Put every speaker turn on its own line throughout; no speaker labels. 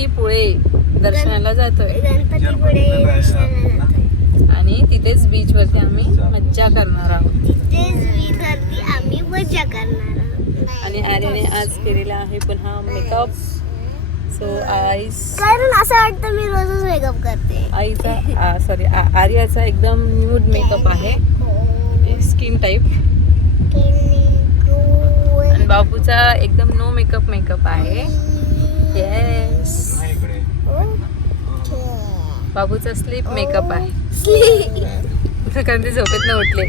गणपतीपुळे दर्शनाला जातोय.
गणपतीपुळे दर्शनाला जातोय.
आणि तिथेच बीच वरती आम्ही मज्जा करणार आहोत.
तिथेच आम्ही मजा करणार आहोत.
आणि आर्याने आज केलेला आहे पुन्हा मेकअप सो आईस
कारण असं वाटतं मी रोजच मेकअप करते.
आईचा सॉरी आर्याचा एकदम न्यूड मेकअप आहे. स्किन टाईप आणि बाबूचा एकदम नो मेकअप मेकअप आहे. येस बाबूचा स्लीप मेकअप आहे. ते झोपेत न उठले.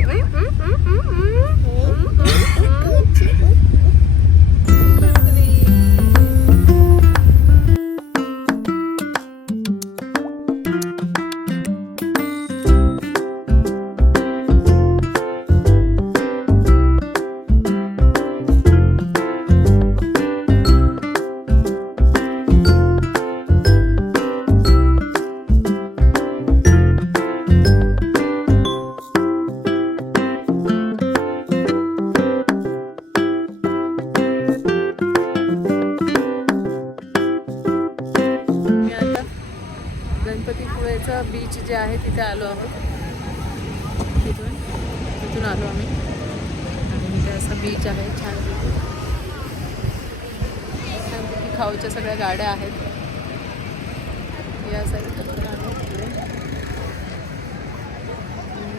गणपतीपुळेचा बीच जे आहे तिथे आलो आहोत. तिथून तिथून आलो आम्ही. आणि इथे असं बीच आहे छान. छानपैकी खाऊच्या सगळ्या गाड्या आहेत. या साईडला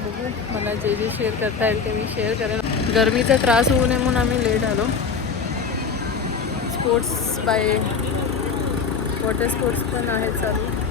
बघू मला जे जे शेअर करता येईल ते मी शेअर करेन. गरमीचा त्रास होऊ नये म्हणून आम्ही लेट आलो. स्पोर्ट्स बाय वॉटर स्पोर्ट्स पण आहेत चालू.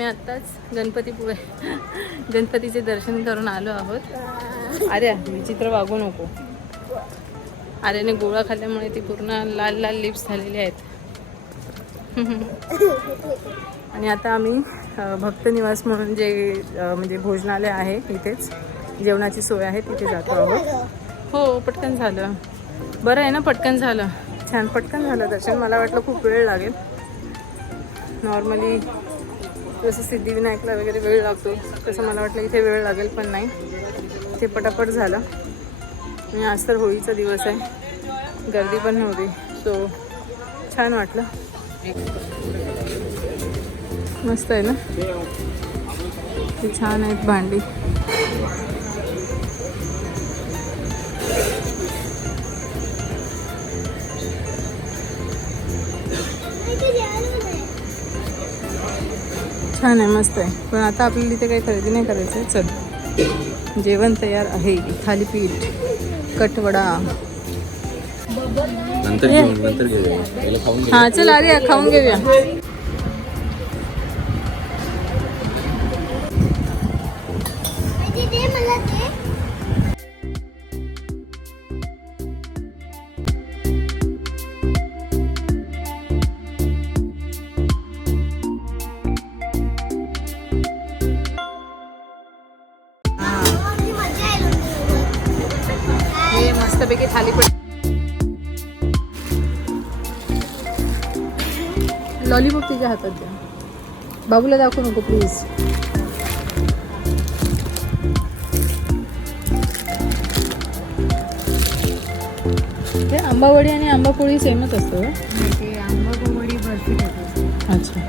आम्ही आत्ताच गणपतीपुळे गणपतीचे दर्शन करून आलो आहोत. अरे विचित्र वागू नको. आर्याने गोळा खाल्ल्यामुळे ती पूर्ण लाल लाल लिप्स झालेले आहेत. आणि आता आम्ही भक्त निवास म्हणून जे म्हणजे भोजनालय आहे इथेच जेवणाची सोय आहे तिथे जातो आहोत. हो पटकन झालं. बरं आहे ना पटकन झालं. छान पटकन झालं दर्शन. मला वाटलं खूप वेळ लागेल. नॉर्मली जसं सिद्धिविनायकला वगैरे वेळ लागतो तसं मला वाटलं इथे वेळ लागेल पण नाही. इथे पटापट झालं. आणि आज तर होळीचा दिवस आहे. गर्दी पण नव्हती. सो छान वाटलं. मस्त आहे ना? ती छान आहेत भांडी. छान आहे मस्त आहे. पण आता आपल्याला इथे काही खरेदी नाही करायचं आहे चल. जेवण तयार आहे. थालीपीठ कटवडा.
नंतर नंतर
हा चल अरे खाऊन घेऊया. लॉलीपॉप तिच्या हातात द्या. बाबूला दाखवू नको प्लीज ते आंबावडी आणि आंबापोळी सेमच असतं का?
ते आंबा वडी बर्फी
अच्छा.